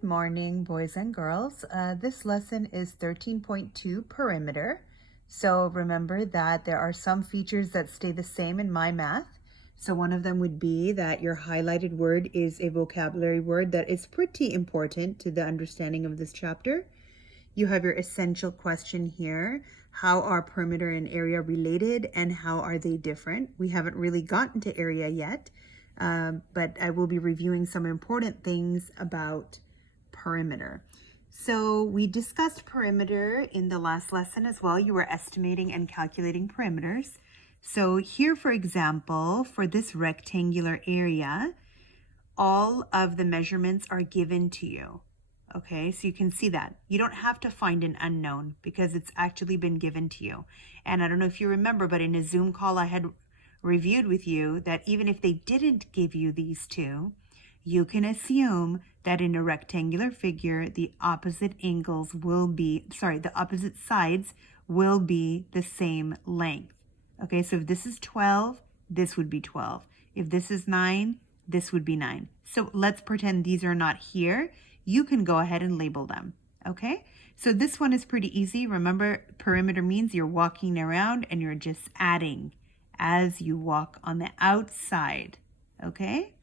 Good morning, boys and girls. This lesson is 13.2 perimeter. So remember that there are some features that stay the same in my math. So one of them would be that your highlighted word is a vocabulary word that is pretty important to the understanding of this chapter. You have your essential question here. How are perimeter and area related and how are they different? We haven't really gotten to area yet, but I will be reviewing some important things about perimeter. So we discussed perimeter in the last lesson as well. You were estimating and calculating perimeters. So here, for example, for this rectangular area, all of the measurements are given to you. Okay, so you can see that. You don't have to find an unknown because it's actually been given to you. And I don't know if you remember, but in a Zoom call I had reviewed with you that even if they didn't give you these two, you can assume that in a rectangular figure, the opposite sides will be the same length. Okay, so if this is 12, this would be 12. If this is 9, this would be 9. So let's pretend these are not here. You can go ahead and label them. Okay, so this one is pretty easy. Remember, perimeter means you're walking around and you're just adding as you walk on the outside. Okay,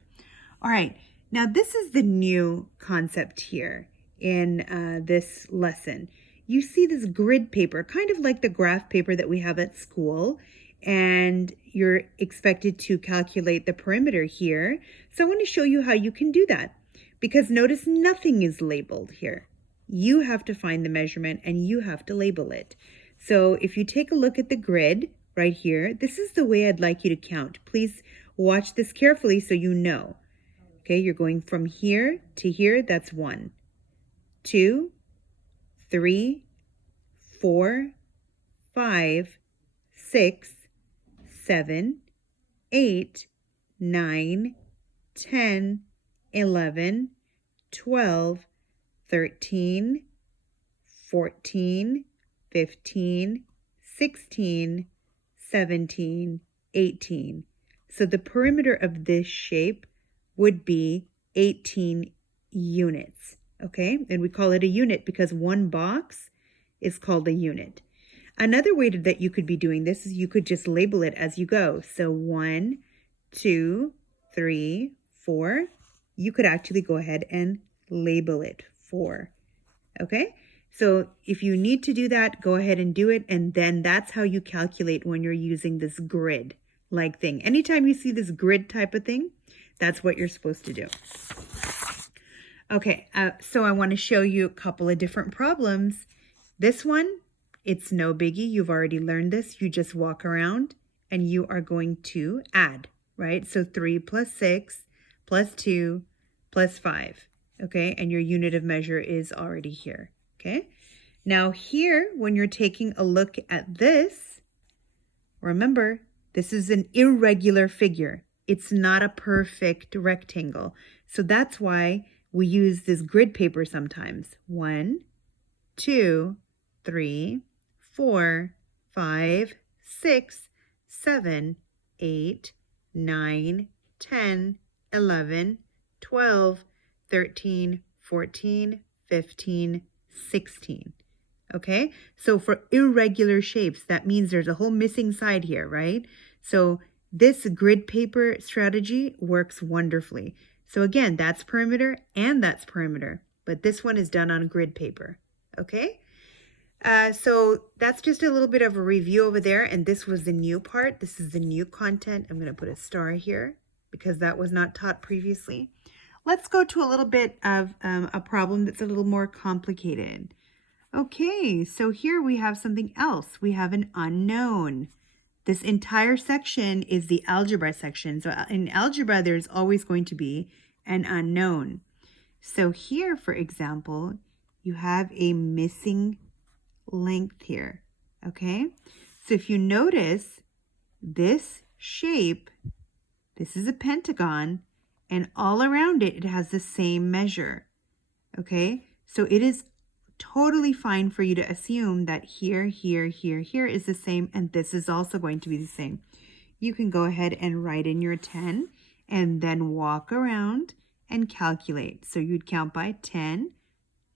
all right. Now, this is the new concept here in this lesson. You see this grid paper, kind of like the graph paper that we have at school, and you're expected to calculate the perimeter here. So I want to show you how you can do that, because notice nothing is labeled here. You have to find the measurement and you have to label it. So if you take a look at the grid right here, this is the way I'd like you to count. Please watch this carefully so you know. Okay, you're going from here to here, that's 1, 2, 3, 4, 5, 6, 7, 8, 9, 10, 11, 12, 13, 14, 15, 16, 17, 18. So the perimeter of this shape would be 18 units, okay? And we call it a unit because one box is called a unit. Another way that you could be doing this is you could just label it as you go. So 1, 2, 3, 4. You could actually go ahead and label it 4, okay? So if you need to do that, go ahead and do it. And then that's how you calculate when you're using this grid-like thing. Anytime you see this grid type of thing, that's what you're supposed to do. Okay, so I want to show you a couple of different problems. This one, it's no biggie. You've already learned this. You just walk around and you are going to add, right? So 3 plus 6 plus 2 plus 5, okay? And your unit of measure is already here, okay? Now here, when you're taking a look at this, remember, this is an irregular figure. It's not a perfect rectangle. So that's why we use this grid paper sometimes. 1, 2, 3, 4, 5, 6, 7, 8, 9, 10, 11, 12, 13, 14, 15, 16. Okay, so for irregular shapes, that means there's a whole missing side here, right? So this grid paper strategy works wonderfully. So again, that's perimeter and that's perimeter, but this one is done on grid paper, okay? So that's just a little bit of a review over there, and this was the new part. This is the new content. I'm going to put a star here because that was not taught previously. Let's go to a little bit of a problem that's a little more complicated. Okay, so here we have something else. We have an unknown. This entire section is the algebra section. So in algebra, there's always going to be an unknown. So here, for example, you have a missing length here, okay? So if you notice this shape, this is a pentagon, and all around it, it has the same measure, okay? So it is totally fine for you to assume that here, here, here, here is the same, and this is also going to be the same. You can go ahead and write in your 10 and then walk around and calculate. So you'd count by 10,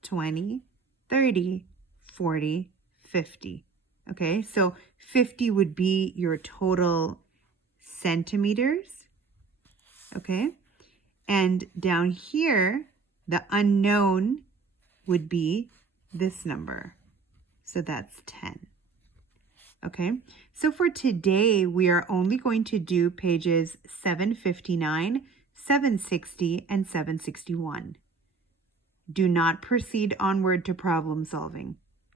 20, 30, 40, 50. Okay, so 50 would be your total centimeters. Okay, and down here, the unknown would be this number. So that's 10. Okay, so for today, we are only going to do pages 759, 760, and 761. Do not proceed onward to problem solving.